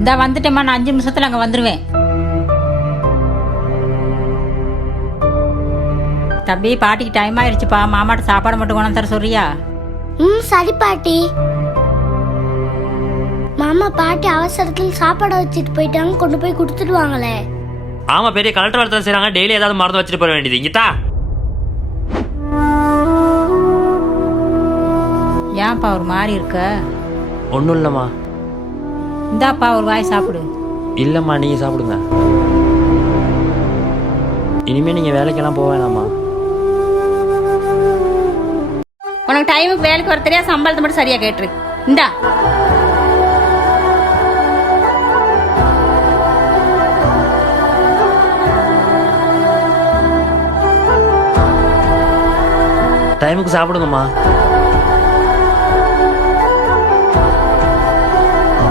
இந்த வந்துட்டேம்மா, நான் 5 நிமிஷத்துல அங்க வந்துருவேன். தம்பி, பாட்டிக்கு டைம் ஆயிடுச்சுப்பா. மாமாட்ட சாப்பாடு மட்டும் கொண்டு தர சொல்றியா? சரி பாட்டி. மாமா பாட்டி அவசரத்தில் சாப்பாடு வச்சுட்டு போயிட்டாங்க, கொண்டு போய் கொடுத்துடுவாங்களே. ஆமா, பெரிய கலெக்டர் வேலை செய்றாங்க. டெய்லி ஏதாவது மருந்து வச்சுட்டு போக வேண்டியது. இங்கத்தா ஏன்ப்பா ஒரு மாதிரி இருக்க? ஒன்றும் இல்லைம்மா. இந்தாப்பா ஒரு வாய் சாப்பிடு. இல்லைம்மா, நீங்கள் சாப்பிடுங்க. இனிமேல் நீங்கள் வேலைக்கெல்லாம் போக வேணாம்மா. உனக்கு டைமுக்கு வேலைக்கு வர தெரியா, சம்பளத்தை மட்டும் சரியா கேட்டுரு. இந்தா. டைமுக்கு சாப்பிடுங்கம்மா.